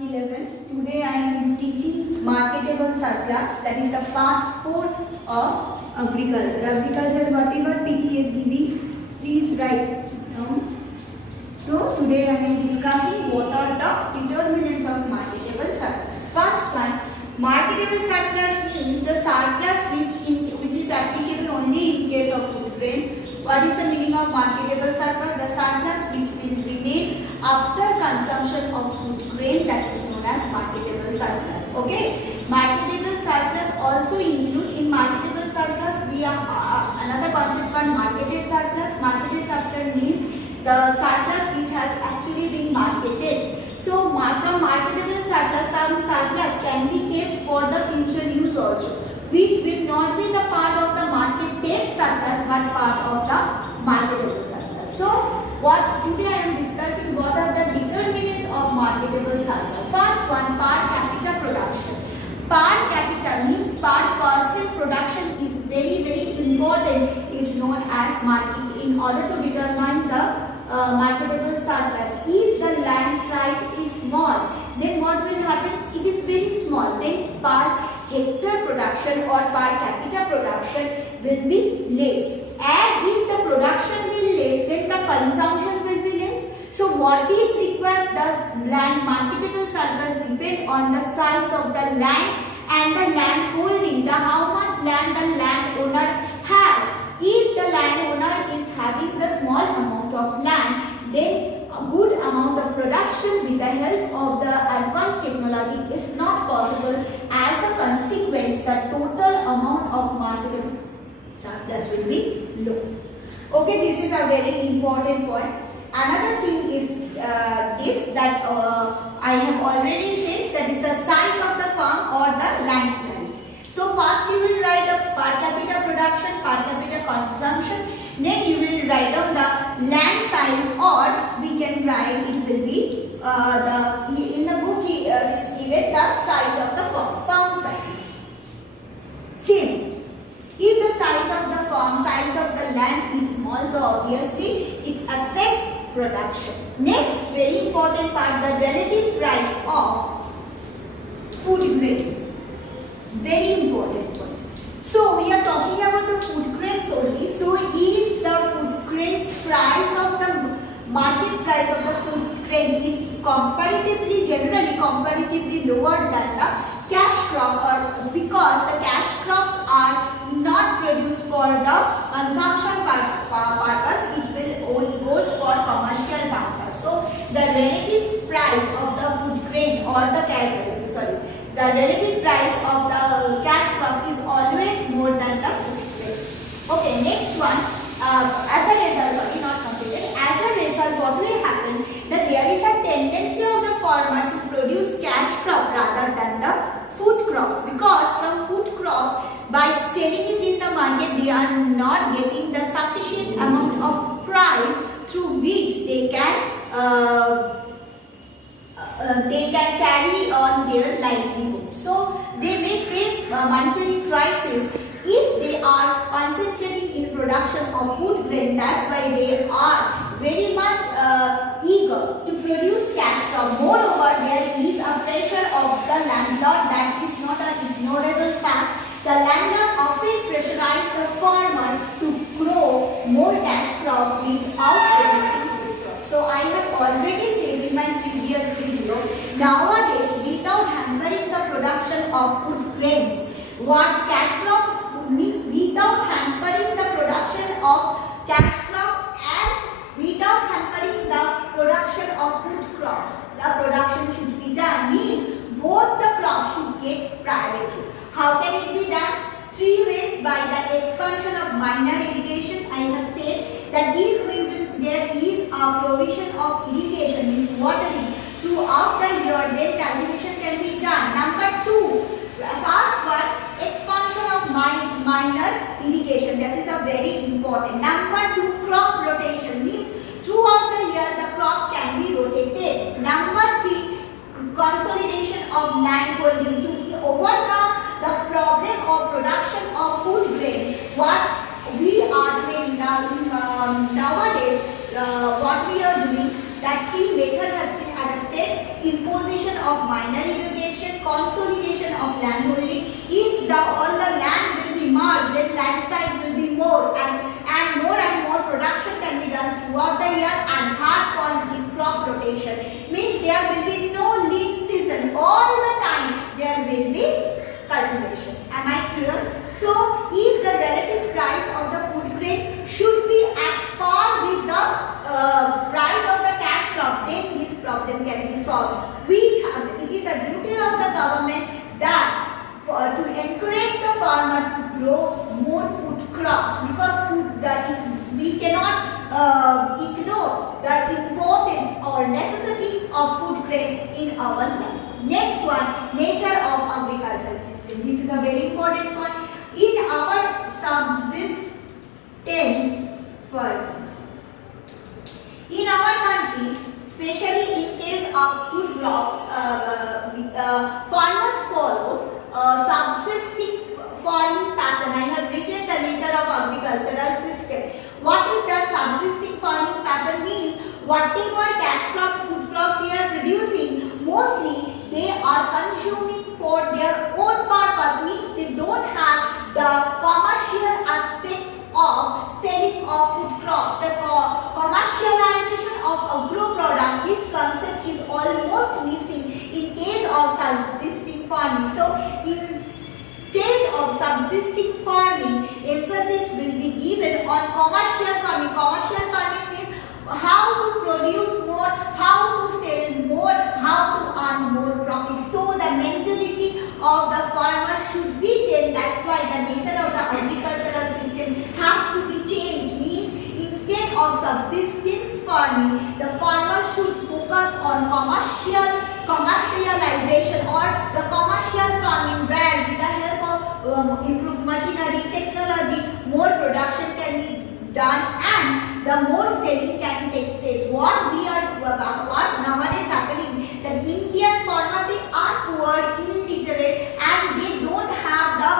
11. Today I am teaching marketable surplus, that is the part 4 of agriculture. Agriculture, whatever PDF giving, please write down. So today I am discussing what are the determinants of marketable surplus. First one, marketable surplus means the surplus which is applicable only in case of food grains. What is the meaning of marketable surplus? The surplus which will remain after consumption of food grain, that is known as marketable surplus. Okay, marketable surplus also include in marketable surplus we have another concept called marketed surplus. Marketed surplus means the surplus which has actually been marketed. So from marketable surplus, some surplus can be kept for the future use also, which will not be the part of the marketed surplus but part of the marketable surplus. So what today I am discussing, what are the determinants of marketable surplus. First one, per capita production. Per capita means per person production is very important, is known as market in order to determine the marketable surplus. If the land size is small, then what will happen? It is very small. Then per hectare production or per capita production will be less. And if the production will less, then the consumption will be less. So what is required? The land marketable surplus depend on the size of the land and the land holding, the how much land the landowner has. If the landowner is having the small amount of land, then a good amount of production with the help of the advanced technology is not possible. As a consequence, the total amount of marketable surplus will be low. Okay, this is a very important point. Another thing is this that I have already said, that is the size of the farm or the land size. So first you will write the per capita production, per capita consumption, then you will write down the land size, or we can write it will be in the book is given the size of the farm size. Same. If the size of the farm, size of the land is small, so obviously it affects production. Next, very important part, the relative price of food grain. Very important point. So we are talking about the food grains only. So if the food grains price of the market price of the food grain is generally comparatively lower than the cash crop, or because the cash crops are not produced for the consumption purpose, it will only goes for commercial purpose. So the relative price of the food grain or the relative price of the cash crop is always more than the food grains. Okay, next one, as a result, not completed. As a result, what will happen? That there is a tendency of the farmer to produce cash crop rather than the food crops, because from food crops, by selling it in the market, they are not getting the sufficient amount of price through which they can carry on their livelihood. So they may face monetary crisis if they are concentrating in production of food grain. That's why they are very much eager to produce cash crop. Moreover, there is a pressure of the landlord. That is not an ignorable fact. The landlord often pressurizes the farmer to grow more cash crop without producing food crop. So I have already said in my previous video, nowadays without hampering the production of food grains, what cash crop means, without hampering the production of cash crop and without hampering the production of food crops, the production should be done, means both the crops should get priority. How can it be done? 3 ways: by the expansion of minor irrigation. I have said that if there is a provision of irrigation, means watering throughout the year, then cultivation can be done. Number 2, first one, expansion of minor irrigation. This is a very important. Number 2, crop rotation, means throughout the year the crop can be rotated. Number 3, consolidation of land holding to overcome the problem of production of food grain. What we are doing nowadays, what we are doing, that 3 method has been adopted: imposition of land holding. If all the land will be merged, then land size will be more, and more production can be done throughout the year. And third point is crop rotation. Means there will be no lean season. All the time there will be cultivation. Am I clear? So if the relative price of the food grain should be at par with the price of the cash crop, then this problem can be solved. It is a duty of the government that to encourage the farmer to grow more food crops, because we cannot ignore the importance or necessity of food grain in our life. Next one, nature of agricultural system. This is a very important point. In our subsistence farming, in our country, especially in case of food crops, farmers follows subsisting farming pattern. I have written the nature of agricultural system. What is the subsisting farming pattern? Means whatever cash crop, food crop they are producing, mostly they are consuming for their own purpose. Means they don't have the commercial aspect of selling of food crops. The commercialization of agro product, this concept is almost missing in case of subsisting farming. So instead of subsisting farming, emphasis will be given on commercial farming. Commercial farming means how to produce more, how to sell more, how to earn more profit. So the mentality of the farmer should be changed. That's why the nature of the agricultural system has to be changed. Means instead of subsistence farming, the farmer should focus on commercialization or the commercial farming, where with the help of improved machinery, technology, more production can be done and the more selling can take place. What nowadays happening, that Indian farmer, they are poor, illiterate, and they don't have the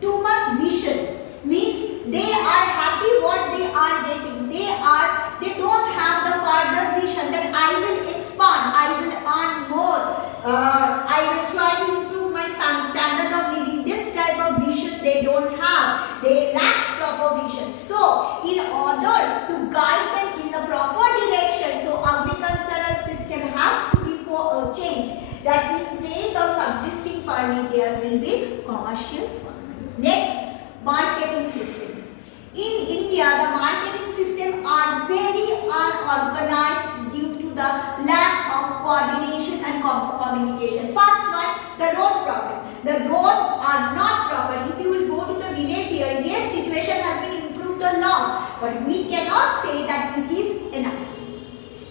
too much vision. Means they are happy what they are getting. They don't have the further vision that I will expand, I will earn more, I will try to improve my standard of living. This type of vision they don't have. They lack proper vision. So in order to guide them in the proper direction, so agricultural system has to be changed. That in place of subsisting farming, there will be commercial farming. Next, marketing system. In India, the marketing system are very unorganized due to the lack of coordination and communication. First one, the road problem. The road are not proper. If you will go to the village here, yes, situation has been improved a lot, but we cannot say that it is enough.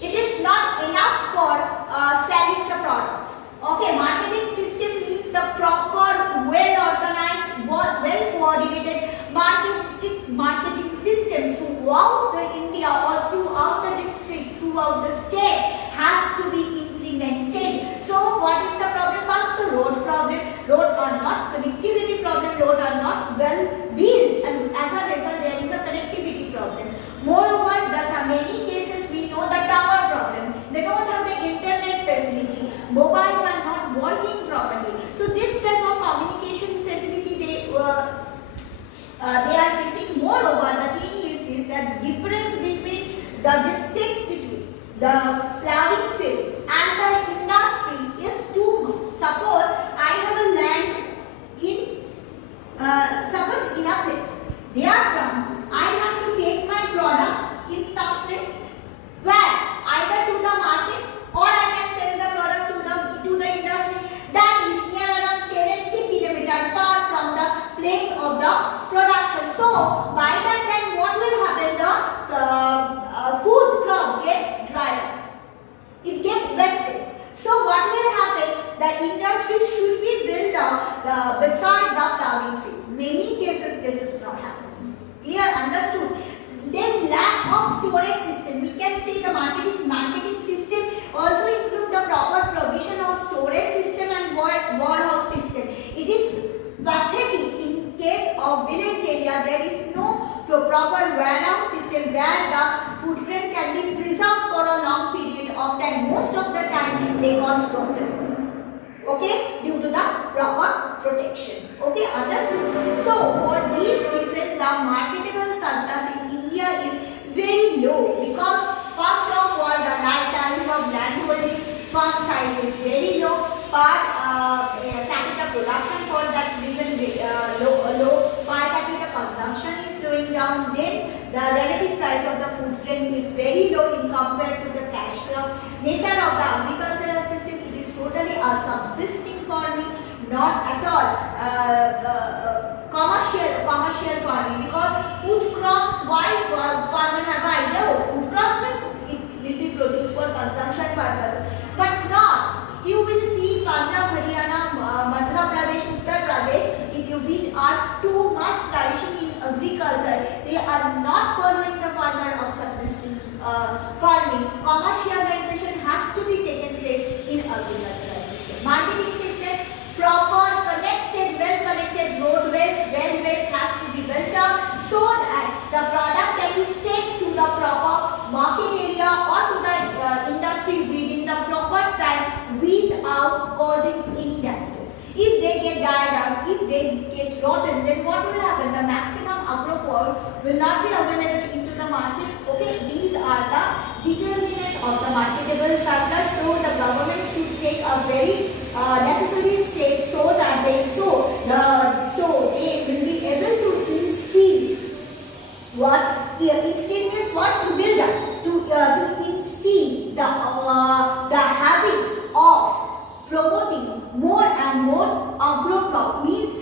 It is not enough for selling the products. Okay, marketing system means the proper, well-organized, well-coordinated marketing system throughout the India or throughout the district, throughout the state has to be implemented. So what is the problem? First, the road problem. Road are not connectivity problem. Road are not well built, and as a result there is a connectivity problem. Moreover, many cases we know the tower problem. They don't have the internet facility. Mobiles are not working properly. So this type of communication facility they are facing. Moreover, the thing is this, that difference between the distance between the plowing field and the industry is too much. Suppose I have a land in a place. Therefrom, I have to take my product in some place where either to the market or I can sell the product to the industry that is near around 70 km far from the place of the production. So by that time, what will happen? The food crop get dried up. It gets wasted. So what will happen? The industry should be built up beside the plowing field. Many cases this is not happening. Clear? Understood? Then lack of storage system. We can say the marketing system also include the proper provision of storage system and warehouse system. It is pathetic in case of village area. There is no proper warehouse system where the food grain can be preserved for a long period of time. Most of the time they got rotten. Okay. Okay, understood? So for this reason, the marketable surplus in India is very low because first of all, the land size of land holding farm size is very low. Capita production for that reason low. Per capita consumption is slowing down. Then the relative price of the food grain is very low in compared to the cash crop. Nature of the agricultural system, it is totally a subsisting farming, not at all commercial farming, because food crops, why farmer have idea, food crops means it will be produced for consumption purpose, but not. You will see Punjab, Haryana, Madhya Pradesh, Uttar Pradesh, which are too much flourishing in agriculture. They are not following the farmer of subsisting farming. Commercialization has to be taken place in agricultural system. Marketing system, proper connected, well connected roadways, railways has to be built up so that the product can be sent to the proper market area or to the industry within the proper time without causing any damages. If they get died out, if they get rotten, then what will happen? The maximum agroform will not be available into the market. Okay, these are the determinants of the marketable surplus. So the government should take a very necessary step so that they will be able to instill what instill means what, to build up, to instill the habit of promoting more and more agro crop, means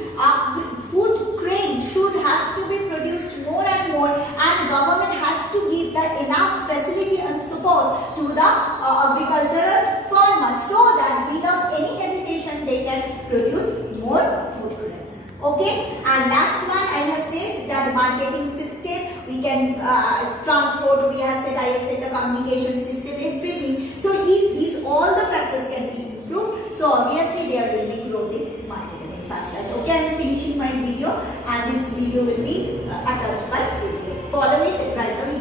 food grain has to be produced more and more, and government has to give the enough facility and support to the agricultural farmers so that without any hesitation they can produce more food grains. Okay, and last one I have said that marketing system, we can transport, we have said, I have said the communication system, everything. So if these all the factors can be improved, so obviously there will be growth in marketable surplus. Okay, I am finishing my video and this video will be attached by PDF. Follow it, write down